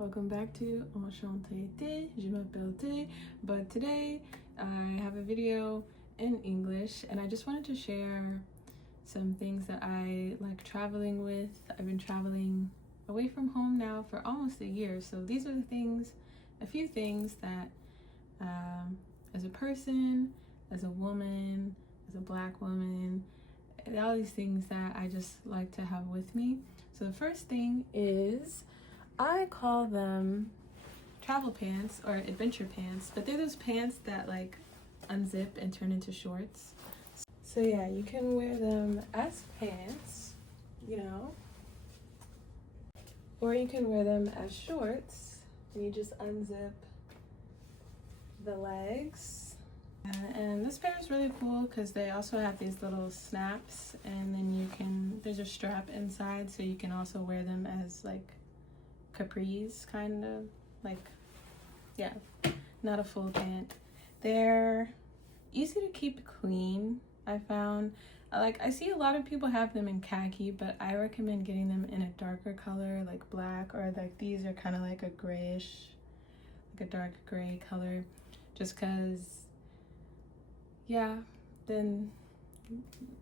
Welcome back to Enchanté, je m'appelle T, but today I have a video in English and I just wanted to share some things that I like traveling with. I've been traveling away from home now for almost a year, so these are a few things that as a person, as a woman, as a black woman, all these things that I just like to have with me. So the first thing is I call them travel pants or adventure pants, but they're those pants that like unzip and turn into shorts. So yeah, you can wear them as pants, or you can wear them as shorts and you just unzip the legs. And this pair is really cool because they also have these little snaps, and then there's a strap inside, so you can also wear them as like capris, kind of like, yeah, not a full pant. They're easy to keep clean, I found. I see a lot of people have them in khaki, but I recommend getting them in a darker color like black, or like these are kind of like a grayish, like a dark gray color, just because, yeah, then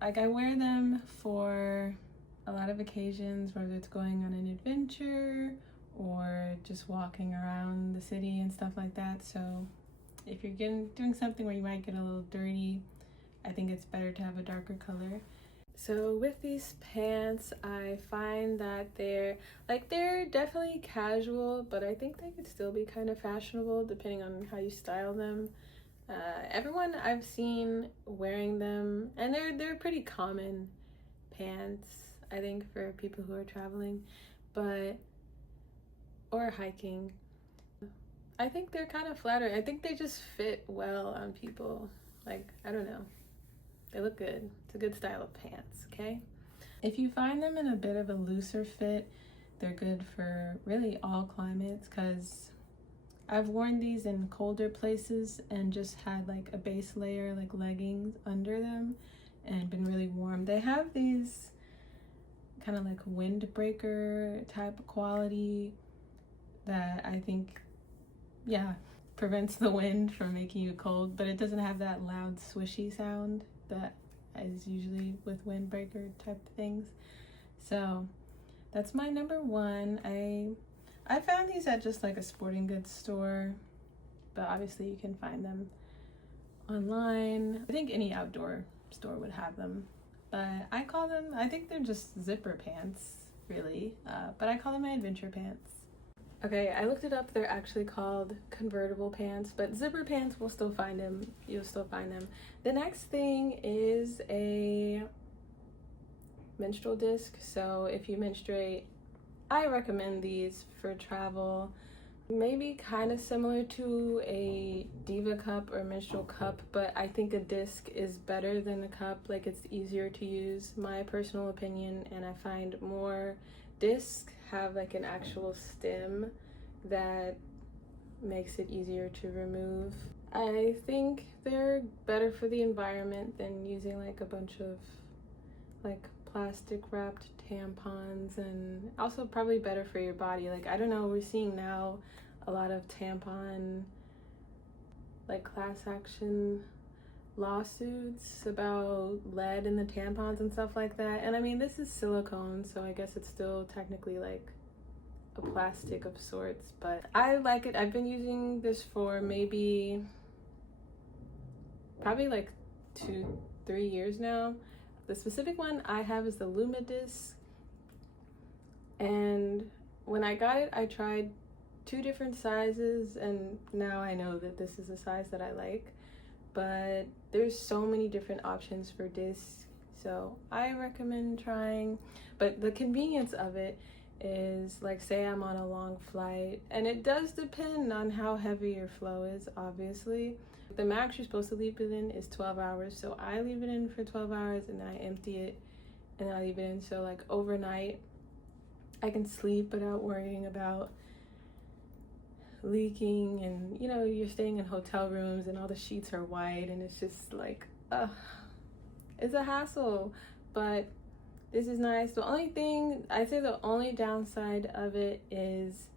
like I wear them for a lot of occasions, whether it's going on an adventure or just walking around the city and stuff like that. So if you're doing something where you might get a little dirty, I think it's better to have a darker color. So with these pants, I find that they're definitely casual, but I think they could still be kind of fashionable depending on how you style them. Everyone I've seen wearing them, and they're pretty common pants, I think, for people who are traveling, or hiking. I think they're kind of flattering. I think they just fit well on people. Like, I don't know. They look good. It's a good style of pants, okay? If you find them in a bit of a looser fit, they're good for really all climates, because I've worn these in colder places and just had like a base layer, like leggings under them, and been really warm. They have these kind of like windbreaker type quality that I think, yeah, prevents the wind from making you cold, but it doesn't have that loud swishy sound that is usually with windbreaker type things. So that's my number one. I found these at just like a sporting goods store, but obviously you can find them online. I think any outdoor store would have them, but I think they're just zipper pants, really, but I call them my adventure pants. Okay, I looked it up. They're actually called convertible pants, but zipper pants, you'll still find them. The next thing is a menstrual disc. So if you menstruate, I recommend these for travel. Maybe kind of similar to a Diva cup or menstrual cup, but I think a disc is better than a cup. Like, it's easier to use, my personal opinion, and I find more discs have like an actual stem that makes it easier to remove. I think they're better for the environment than using like a bunch of like plastic wrapped tampons, and also probably better for your body. Like, I don't know, we're seeing now a lot of tampon like class action lawsuits about lead in the tampons and stuff like that. And I mean, this is silicone, so I guess it's still technically like a plastic of sorts, but I like it. I've been using this for probably like 2-3 years now. The specific one I have is the Lumidisc, and when I got it, I tried 2 different sizes, and now I know that this is a size that I like, but there's so many different options for discs, so I recommend trying. But the convenience of it is, like, say I'm on a long flight, and it does depend on how heavy your flow is, obviously. The max you're supposed to leave it in is 12 hours, so I leave it in for 12 hours and then I empty it and then I leave it in, so like overnight I can sleep without worrying about leaking. And you're staying in hotel rooms and all the sheets are white and it's just like, it's a hassle. But this is nice. The only thing I'd say, the only downside of it is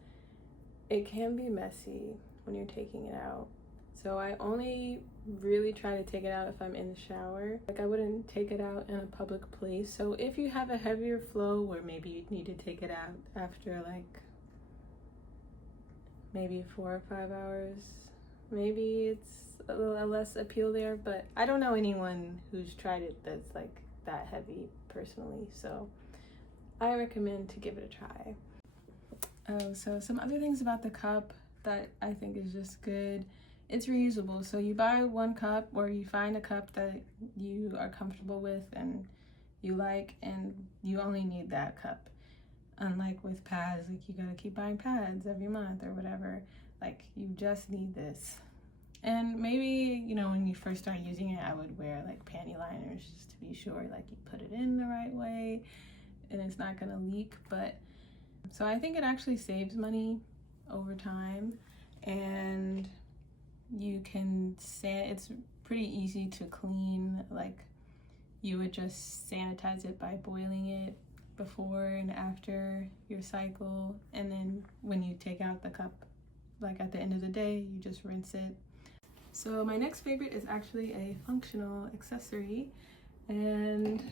it can be messy when you're taking it out. So I only really try to take it out if I'm in the shower. Like, I wouldn't take it out in a public place. So if you have a heavier flow where maybe you need to take it out after like maybe 4 or 5 hours, maybe it's a little less appeal there. But I don't know anyone who's tried it that's like that heavy personally. So I recommend to give it a try. Oh, so some other things about the cup that I think is just good. It's reusable. So you buy one cup, or you find a cup that you are comfortable with and you like, and you only need that cup. Unlike with pads, like you gotta keep buying pads every month or whatever. Like, you just need this. And maybe, you know, when you first start using it, I would wear like panty liners just to be sure like you put it in the right way and it's not gonna leak. But so I think it actually saves money over time, and you can it's pretty easy to clean. Like, you would just sanitize it by boiling it before and after your cycle, and then when you take out the cup, like at the end of the day, you just rinse it. So my next favorite is actually a functional accessory, and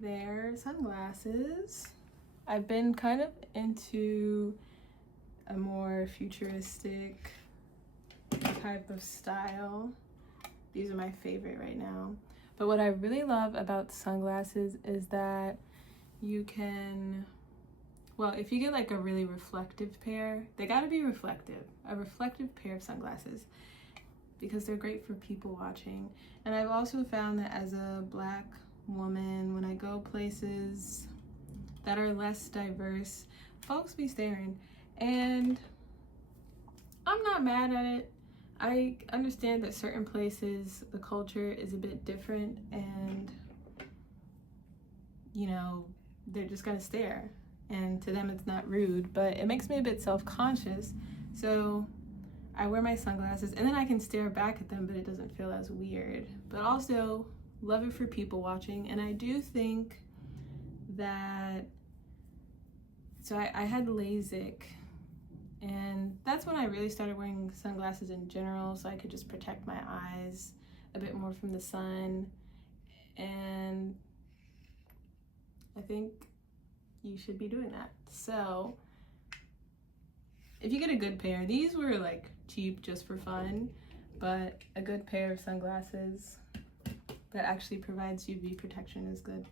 they're sunglasses. I've been kind of into a more futuristic type of style. These are my favorite right now. But what I really love about sunglasses is that you can, well, if you get like a really reflective pair, they gotta be reflective, a reflective pair of sunglasses, because they're great for people watching. And I've also found that as a Black woman, when I go places that are less diverse, folks be staring, and I'm not mad at it. I understand that certain places the culture is a bit different, and you know, they're just gonna stare, and to them it's not rude, but it makes me a bit self-conscious. So I wear my sunglasses, and then I can stare back at them, but it doesn't feel as weird. But also love it for people watching. And I do think that, so I had LASIK, and that's when I really started wearing sunglasses in general, so I could just protect my eyes a bit more from the sun. And I think you should be doing that. So if you get a good pair, these were like cheap just for fun, but a good pair of sunglasses that actually provides UV protection is good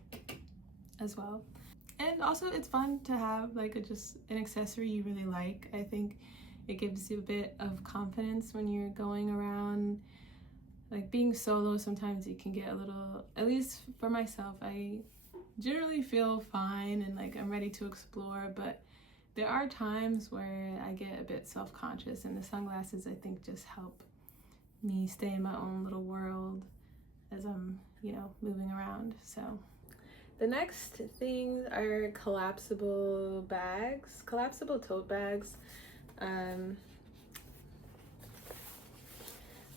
as well. And also it's fun to have like just an accessory you really like. I think it gives you a bit of confidence when you're going around. Like, being solo, sometimes you can get a little, at least for myself, I generally feel fine and like I'm ready to explore, but there are times where I get a bit self-conscious, and the sunglasses, I think, just help me stay in my own little world as I'm, you know, moving around. So the next things are collapsible bags, collapsible tote bags.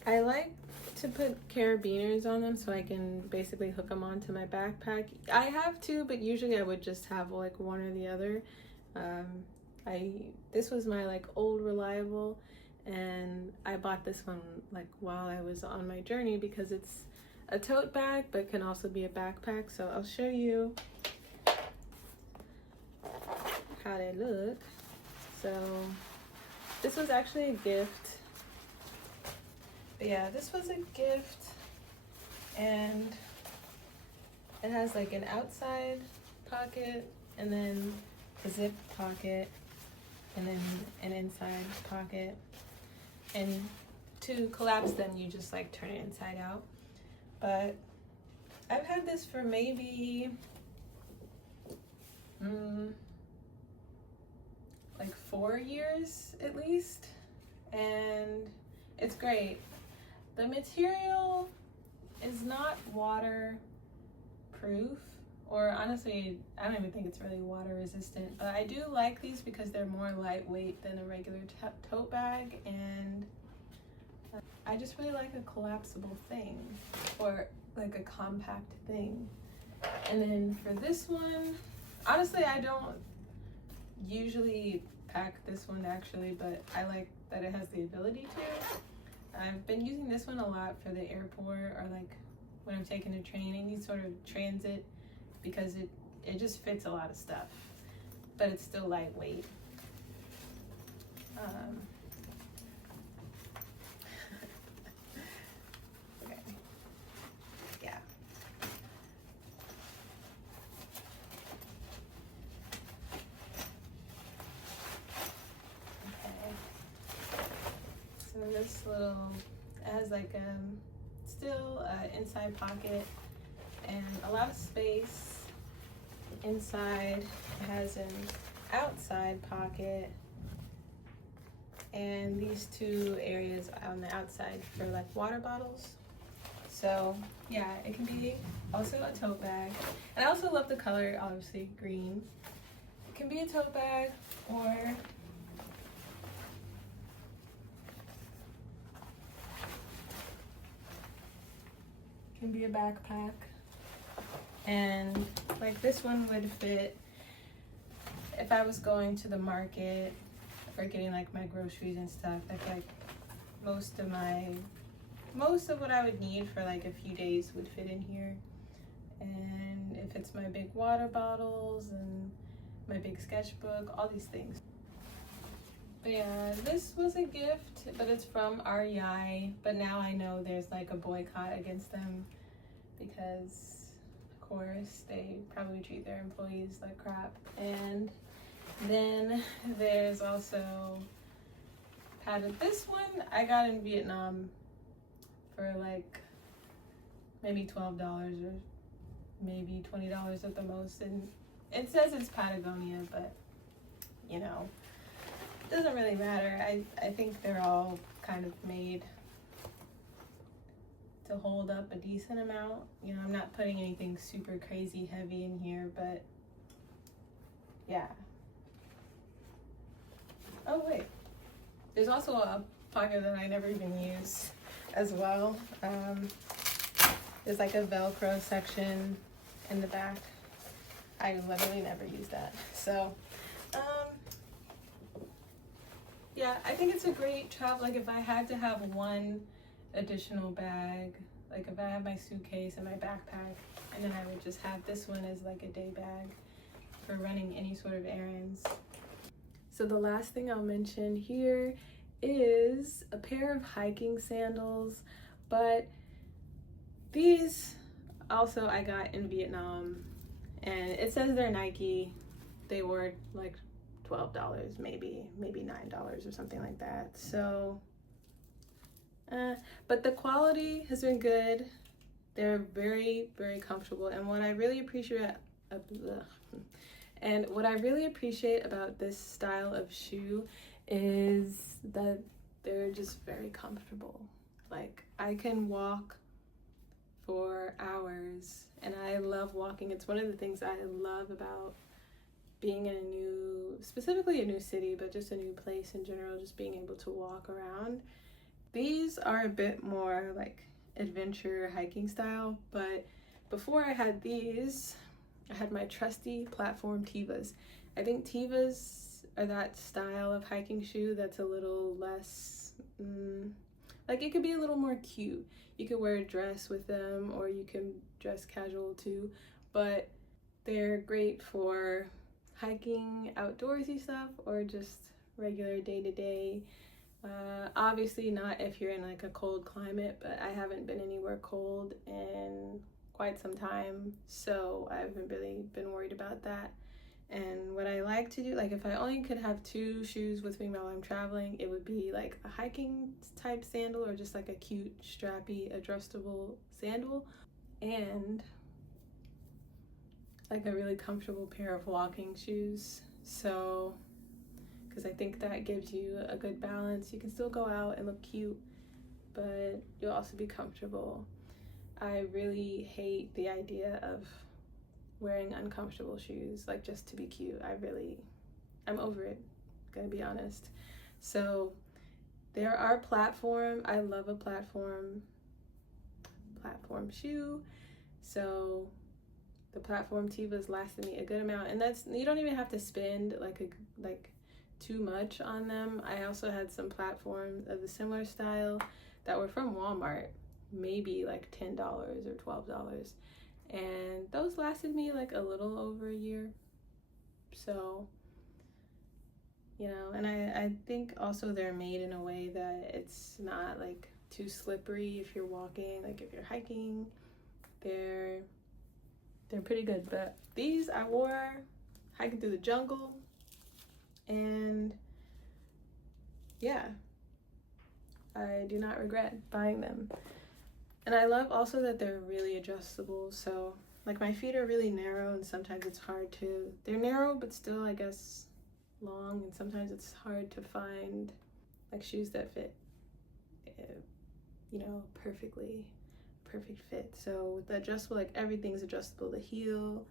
I like to put carabiners on them so I can basically hook them onto my backpack. I have two, but usually I would just have like one or the other. This was my like old Reliable, and I bought this one like while I was on my journey because it's a tote bag but can also be a backpack. So I'll show you how they look. So this was actually a gift. But yeah, this was a gift, and it has like an outside pocket and then a zip pocket and then an inside pocket. And to collapse them, you just like turn it inside out. But I've had this for maybe like 4 years at least, and it's great. The material is not waterproof, or honestly, I don't even think it's really water resistant, but I do like these because they're more lightweight than a regular tote bag, and I just really like a collapsible thing, or like a compact thing. And then for this one, honestly, I don't usually pack this one actually, but I like that it has the ability to. I've been using this one a lot for the airport or like when I'm taking a train, any sort of transit, because it just fits a lot of stuff, but it's still lightweight. Okay. Yeah. Okay. So this little has like still inside pocket and a lot of space. Inside it has an outside pocket and these two areas on the outside for like water bottles. So yeah, it can be also a tote bag. And I also love the color, obviously green. It can be a tote bag or can be a backpack. And like this one would fit if I was going to the market or getting like my groceries and stuff. I feel like most of what I would need for like a few days would fit in here. And if it's my big water bottles and my big sketchbook, all these things. But yeah, this was a gift, but it's from REI. But now I know there's like a boycott against them because, of course, they probably treat their employees like crap. And then there's also padded. This one I got in Vietnam for like maybe $12 or maybe $20 at the most. And it says it's Patagonia, but you know, it doesn't really matter. I think they're all kind of made to hold up a decent amount. You know, I'm not putting anything super crazy heavy in here, but yeah. Oh wait, there's also a pocket that I never even use as well. There's like a Velcro section in the back. I literally never use that. So yeah, I think it's a great travel. Like if I had to have one additional bag, like if I have my suitcase and my backpack, and then I would just have this one as like a day bag for running any sort of errands. So the last thing I'll mention here is a pair of hiking sandals, but these also I got in Vietnam, and it says they're Nike. They were like $12, maybe $9 or something like that. So but the quality has been good. They're very, very comfortable, and what I really appreciate about this style of shoe is that they're just very comfortable. Like I can walk for hours, and I love walking. It's one of the things I love about being in specifically a new city, but just a new place in general, just being able to walk around. These are a bit more like adventure hiking style, but before I had these, I had my trusty platform Tevas. I think Tevas are that style of hiking shoe that's a little less, like it could be a little more cute. You could wear a dress with them, or you can dress casual too, but they're great for hiking outdoorsy stuff or just regular day-to-day. Obviously not if you're in like a cold climate, but I haven't been anywhere cold in quite some time, so I haven't really been worried about that. And what I like to do, like if I only could have two shoes with me while I'm traveling, it would be like a hiking type sandal or just like a cute strappy adjustable sandal, and like a really comfortable pair of walking shoes. So because I think that gives you a good balance. You can still go out and look cute, but you'll also be comfortable. I really hate the idea of wearing uncomfortable shoes, like just to be cute. I'm over it, gonna be honest. So there are platform. I love a platform shoe. So The platform Tevas lasted me a good amount, and that's, you don't even have to spend like too much on them. I also had some platforms of a similar style that were from Walmart, maybe like $10 or $12, and those lasted me like a little over a year. So, you know, and I think also they're made in a way that it's not like too slippery if you're walking, like if you're hiking. They're pretty good. But these I wore hiking through the jungle, and yeah, I do not regret buying them. And I love also that they're really adjustable. So like my feet are really narrow, and sometimes it's hard to, they're narrow but still, I guess, long, and sometimes it's hard to find like shoes that fit, you know, perfect fit. So with the adjustable, like everything's adjustable, the heel,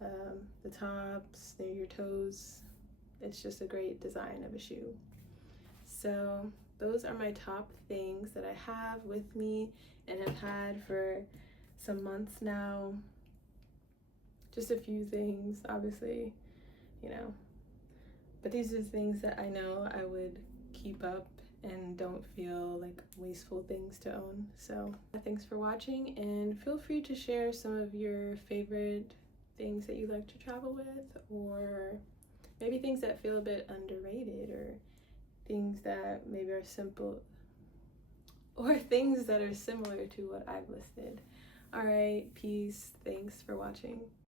the tops, near your toes. It's just a great design of a shoe. So those are my top things that I have with me and have had for some months now. Just a few things, obviously, you know, but these are things that I know I would keep up and don't feel like wasteful things to own. So thanks for watching, and feel free to share some of your favorite things that you like to travel with, or maybe things that feel a bit underrated, or things that maybe are simple, or things that are similar to what I've listed. All right, peace. Thanks for watching.